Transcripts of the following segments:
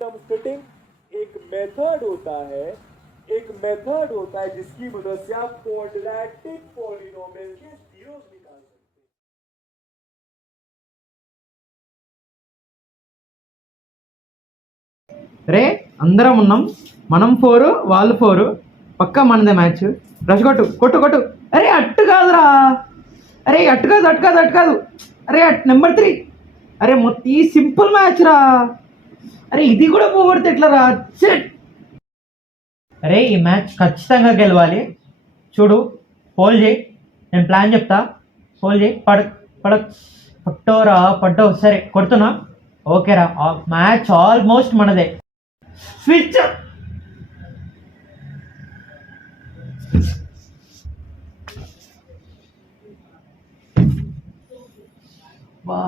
Random fitting एक method होता है जिसकी मदद से आप क्वाड्रेटिक पॉलिनोमियल के जीरोस निकाल सकते हैं। రే అందరం ఉన్నాం, మనం 4 వాళ్ళు 4, పక్కా మనదే మ్యాచ్. రష్ కొట్టు కొట్టు కొట్టు. అరే అట్టు కాదురా, అరే అట్టు కాదు అట్టు కాదు అట్టు కాదు, అరే నెంబర్ 3. అరే మొత్తం ఈ సింపుల్ మ్యాచ్ రా, అరే ఇది కూడా పోగొడితే ఎట్లా రా. అరే ఈ మ్యాచ్ ఖచ్చితంగా గెలవాలి. చూడు హోల్ చేయి, నేను ప్లాన్ చెప్తా. హోల్ చేయి, పట్టోరా పట్టో. సరే కొడుతున్నా, ఓకేరా. మ్యాచ్ ఆల్మోస్ట్ మనదే. స్విచ్ బా.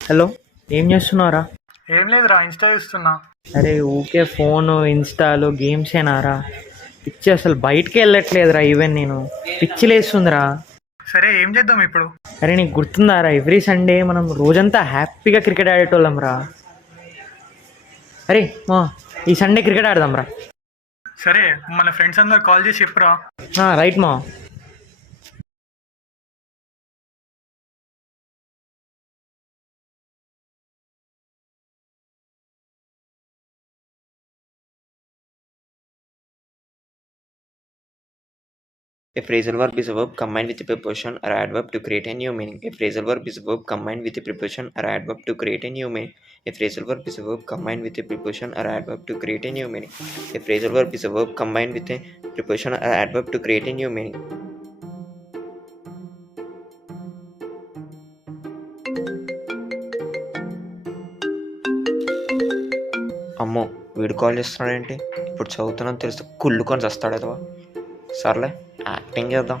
హలో, ఏం చేస్తున్నారా? ఏం లేదురా, ఇన్స్టా చూస్తున్నా. అరే ఊకే ఫోను ఇన్స్టాలు గేమ్స్ ఏనారా? పిచ్చి అసలు బయటికి వెళ్ళట్లేదురా. ఈవెన్ నేను పిచ్చి లేస్తుందిరా. సరే ఏం చేద్దాం ఇప్పుడు? అరే నీకు గుర్తుందారా, ఎవ్రీ సండే మనం రోజంతా హ్యాపీగా క్రికెట్ ఆడేటోళ్ళం రా. అరే ఈ సండే క్రికెట్ ఆడదాం రా. సరే మన ఫ్రెండ్స్ అందరు కాల్ చేసి చెప్పురా. రైట్ మా. A phrasal verb is a verb combined with a preposition or adverb to create a new meaning. A phrasal verb is a verb combined with a preposition or adverb to create a new meaning. A phrasal verb is a verb combined with a preposition or adverb to create a new meaning. A phrasal verb is a verb combined with a preposition or adverb to create a new meaning. అమ్మో, వీడు call చేస్తున్నాడేంటి? ఇప్పుడు చదువుతున్నాను తెలిస్తే కుళ్ళుకొని వస్తాడు అదవా. సర్లే, acting చేద్దాం.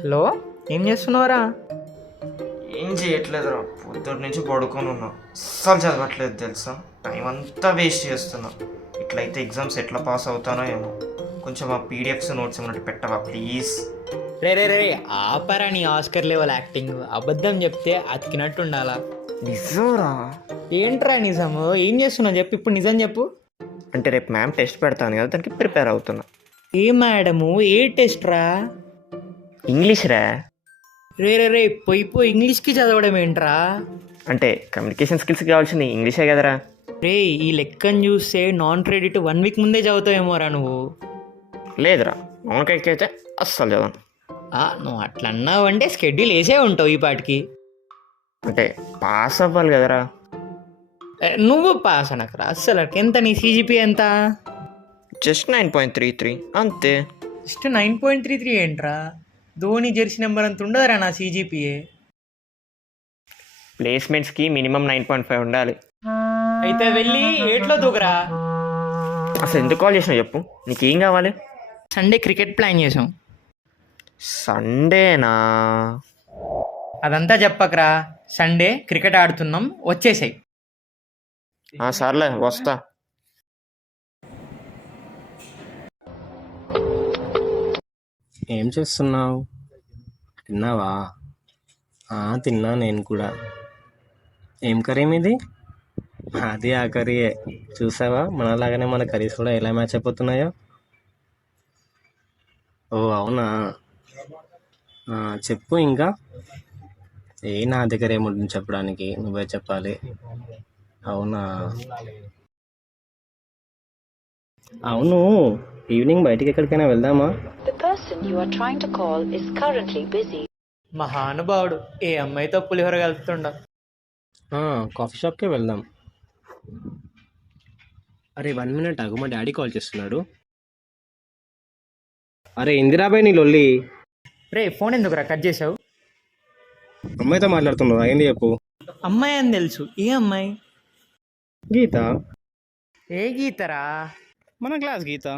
Hello, ఏం చేస్తున్నావురా? ఏం చేయట్లేదురా, పొద్దుటి నుంచి పడుకొని ఉన్నా. అస్సలు చదవట్లేదు తెలుసా, టైం అంతా వేస్ట్ చేస్తున్నా. ఇట్లయితే ఎగ్జామ్స్ ఎట్లా పాస్ అవుతానో ఏమో. కొంచెం ఆ పీడిఎఫ్స్ నోట్స్ ఏమన్నట్టు పెట్టవా ప్లీజ్? రే రే రే ఆపరా నీ ఆస్కర్ లెవెల్ యాక్టింగ్. అబద్ధం చెప్తే అతికినట్టు ఉండాలా. నిజంరా? ఏంట్రా నిజము? ఏం చేస్తున్నావు చెప్పు, ఇప్పుడు నిజం చెప్పు. అంటే రేపు మ్యామ్ టెస్ట్ పెడతాను కదా, దానికి ప్రిపేర్ అవుతున్నా. ఏ మేడము? ఏ టెస్ట్ రా? ఇంగ్లీష్ రా. రే రే రే పోయి ఇంగ్లీష్కి చదవడం ఏంట్రా? అంటే కమ్యూనికేషన్ స్కిల్స్ కావాల్సింది ఇంగ్లీషే కదరా. రే ఈ లెక్కను చూస్తే నాన్ క్రెడిట్ 1 వీక్ ముందే చదువుతావేమోరా నువ్వు. లేదురా, నాన్ క్రెడిట్ అయితే అస్సలు చదవను. నువ్వు అట్లా అన్నావంటే షెడ్యూల్ వేసే ఉంటావు ఈ పాటికి. అంటే పాస్ అవ్వాలి కదరా. నువ్వు పాస్ అనకరా అస్సలు. ఎంత నీ CGPA ఎంత? జస్ట్ 9.33 అంతే. జస్ట్ 9.33 ఏంట్రా? ధోని జెర్సీ నెంబర్ అంత ఉండదురా నా CGPA. ప్లేస్మెంట్స్కి మినిమం 9.5 ఉండాలి. అయితే వెళ్ళి 8లో దూకరా. అసలు ఎందుకు కాల్ చేసినావు చెప్పు, నీకేం కావాలి? సండే క్రికెట్ ప్లాన్ చేసాం. సండేనా? అదంతా చెప్పకరా, సండే క్రికెట్ ఆడుతున్నాం, వచ్చేసాయి. సర్లే వస్తా. ఏం చేస్తున్నావు? తిన్నావా? తిన్నా నేను కూడా. ఏం కర్రీ మీది? అది ఆ కర్రీయే. చూసావా, మనలాగానే మన కర్రీస్ కూడా ఎలా మ్యాచ్ అయిపోతున్నాయో. ఓ అవునా, చెప్పు ఇంకా. నా దగ్గర ఏముంటుంది చెప్పడానికి, నువ్వే చెప్పాలి. అవునా, అవును ఈవినింగ్ బయటికి ఎక్కడికైనా వెళ్దామా? మహానుభావుడు ఏ అమ్మాయితో పులిహోర కలుపుతుండ. కాఫీ షాప్కే వెళ్దాం. అరే 1 మినిట్ ఆగు, మా డాడీ కాల్ చేస్తున్నాడు. అరే ఇందిరాబాయ్ నీ లొల్లి. రే ఫోన్ ఎందుకురా కట్ చేసావు? అమ్మాయితో మాట్లాడుతున్నావు, అయింది చెప్పు. అమ్మాయి అని తెలుసు. ఏ అమ్మాయి? గీత. ఏ గీతరా? మన క్లాస్ గీత.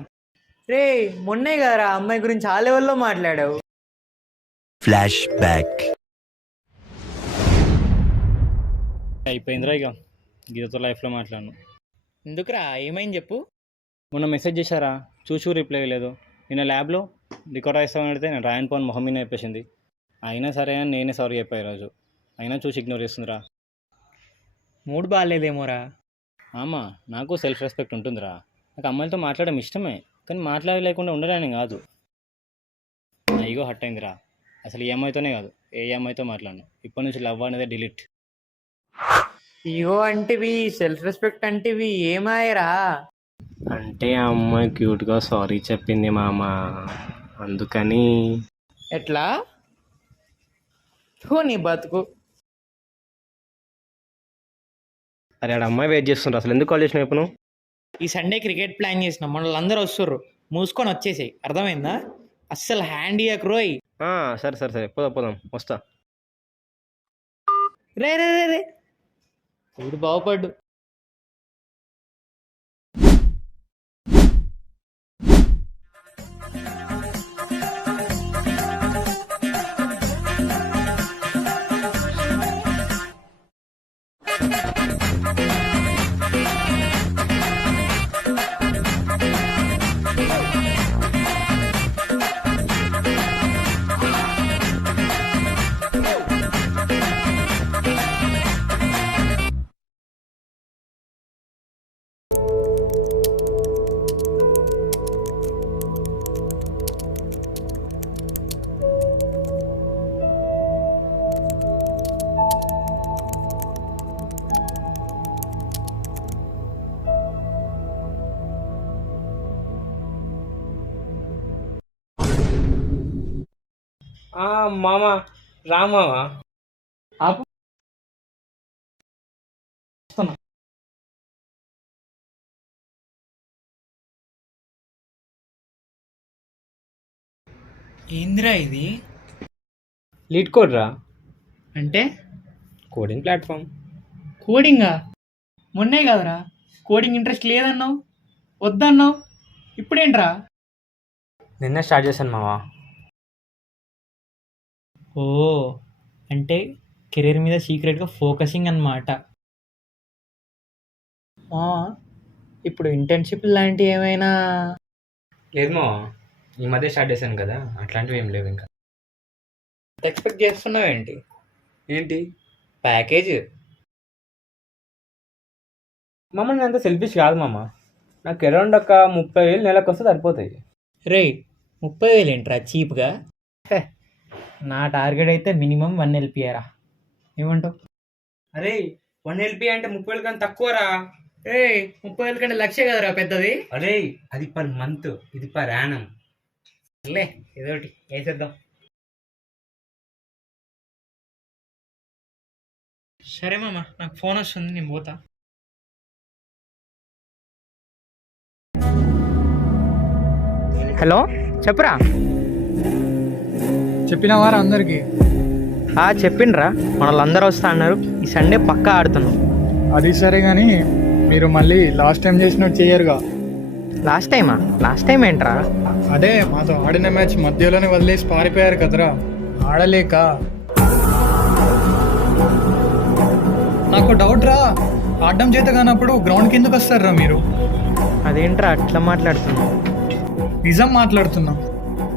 రే మొన్నే కదరా అమ్మాయి గురించి ఆ లెవెల్లో మాట్లాడావు. Flash back. అయిపోయిందిరా ఇక, గీతతో లైఫ్లో మాట్లాడను. ఎందుకురా, ఏమైంది చెప్పు. మొన్న మెసేజ్ చేశారా, చూచూ రిప్లై లేదు. నిన్న ల్యాబ్లో రికార్డ్ రాయిస్తామని అడిగితే నేను రాయన్ పోన్ మొహం మీద చెప్పేసింది. అయినా సరే అని నేనే సారీ చెప్పా ఈరోజు. అయినా చూసి ఇగ్నోర్ చేస్తుందిరా. మూడ్ బాగాలేదేమోరా. ఆమా, నాకు సెల్ఫ్ రెస్పెక్ట్ ఉంటుందిరా. నాకు అమ్మాయిలతో మాట్లాడడం ఇష్టమే, కానీ మాట్లాడలేకుండా ఉండడానికి కాదు. నా ఈగో హట్ అయిందిరా. అసలు ఈ అమ్మాయితోనే కాదు, ఏ అమ్మాయితో మాట్లాడను. ఇప్పటి నుంచి లవ్ అనేది డిలీట్. ఈగో అంటివి, సెల్ఫ్ రెస్పెక్ట్ అంటివి ఏమాయరా? అంటే ఆ అమ్మాయి క్యూట్గా సారీ చెప్పింది మామ, అందుకని. ఎట్లా? నీ బతుకు. అరే ఆడ అమ్మాయి వెయిట్ చేస్తుండ్రు, అసలు ఎందుకు కాల్ చేసిన ఇప్పుడు? ఈ సండే క్రికెట్ ప్లాన్ చేసినాం, మన అందరూ వస్తుర్రు. మూసుకొని వచ్చేసాయి, అర్థమైందా? అస్సలు హ్యాండ్ ఇయ్యకు రోయ్. సరే సరే సరే, పోదాం పోదాం, వస్తా. రే రే రే రే, ఇప్పుడు బాగుపడ్డు. మామ రా మామ. ఆపు. ఏందిరా ఇది? లీడ్ కోడ్ రా. అంటే కోడింగ్ ప్లాట్ఫామ్. కోడింగా? మొన్నే కదరా కోడింగ్ ఇంట్రెస్ట్ లేదన్నావు, వద్దన్నావు, ఇప్పుడేంట్రా? నిన్న స్టార్ట్ చేశాను మామ. ఓ, అంటే కెరీర్ మీద సీక్రెట్గా ఫోకసింగ్ అన్నమాట. ఇప్పుడు ఇంటర్న్షిప్ లాంటివి ఏమైనా? లేదు మామ, ఈ మధ్య స్టార్ట్ చేశాను కదా, అట్లాంటివి ఏం లేవు ఇంకా. ఎక్స్పెక్ట్ చేస్తున్నావు ఏంటి? ఏంటి ప్యాకేజ్? మామ నేను అంత సెల్ఫిష్ కాదు మామ, నాకు అరౌండ్ ఒక 30,000 నెలకు వస్తే సరిపోతాయి. రే 30,000 ఏంట్రా చీప్గా? నా టార్గెట్ అయితే మినిమం 1 LPA. ఏమంటావు? అరే 1 LP అంటే 30,000 కన్నా తక్కువరా. రే 30,000 కంటే లక్షే కదరా పెద్దది. అరే అది పర్ మంత్, ఇది పర్ యానం. లే ఏదోటి వేసేద్దాం. సరే మామ, నాకు ఫోన్ వస్తుంది, నేను పోతా. హలో చెప్పురా. చెప్పినవారా అందరికి? చెప్పిండ్రా, మన వాళ్ళందరూ వస్తా అన్నారు. ఈ సండే పక్కా ఆడుతున్నాం. అది సరే కానీ మీరు మళ్ళీ లాస్ట్ టైం చేసినట్టు చేయరుగా? లాస్ట్ టైమా? లాస్ట్ టైం ఏంట్రా? అదే మాతో ఆడిన మ్యాచ్ మధ్యలోనే వదిలేసి పారిపోయారు కదరా, ఆడలేక. నాకు డౌట్ రా, ఆడడం చేత కానప్పుడు గ్రౌండ్ కిందకు వస్తారా మీరు? అదేంట్రా అట్లా మాట్లాడుతున్నావు? నిజం మాట్లాడుతున్నాం.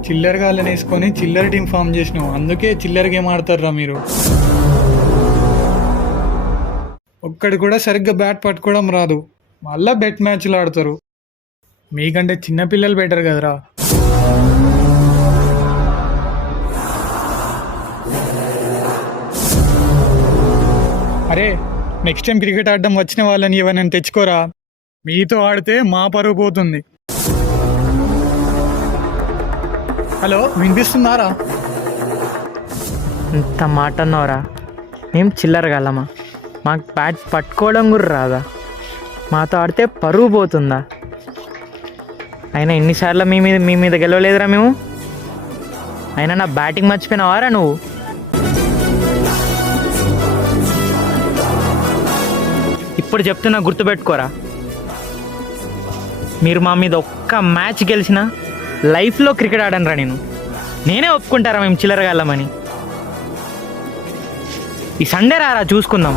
చిల్లర్ గాళ్ళని వేసుకొని చిల్లర టీం ఫామ్ చేసినావు, అందుకే చిల్లర గేమ్ ఆడతారా మీరు. ఒక్కడి కూడా సరిగ్గా బ్యాట్ పట్టుకోవడం రాదు, మళ్ళా బెట్ మ్యాచ్లు ఆడతారు. మీకంటే చిన్నపిల్లలు బెటర్ కదరా. అరే నెక్స్ట్ టైం క్రికెట్ ఆడడం వచ్చిన వాళ్ళని ఎవరైనా తెచ్చుకోరా, మీతో ఆడితే మా పరువు పోతుంది. హలో వినిపిస్తున్నారా? ఇంత మాట అన్నావురా, మేము చిల్లర గలమా? మాకు బ్యాట్ పట్టుకోవడం కూడా రాదా? మాతో ఆడితే పరువు పోతుందా? అయినా ఎన్నిసార్లు మీ మీద గెలవలేదురా మేము. అయినా నా బ్యాటింగ్ మర్చిపోయినావారా నువ్వు? ఇప్పుడు చెప్తున్నా, గుర్తుపెట్టుకోరా. మీరు మా మీద ఒక్క మ్యాచ్ గెలిచినా లైఫ్లో క్రికెట్ ఆడనురా నేను. నేనే ఒప్పుకుంటారా మేము చిల్లరగాళ్ళమని. ఈ సండే రారా చూసుకుందాం.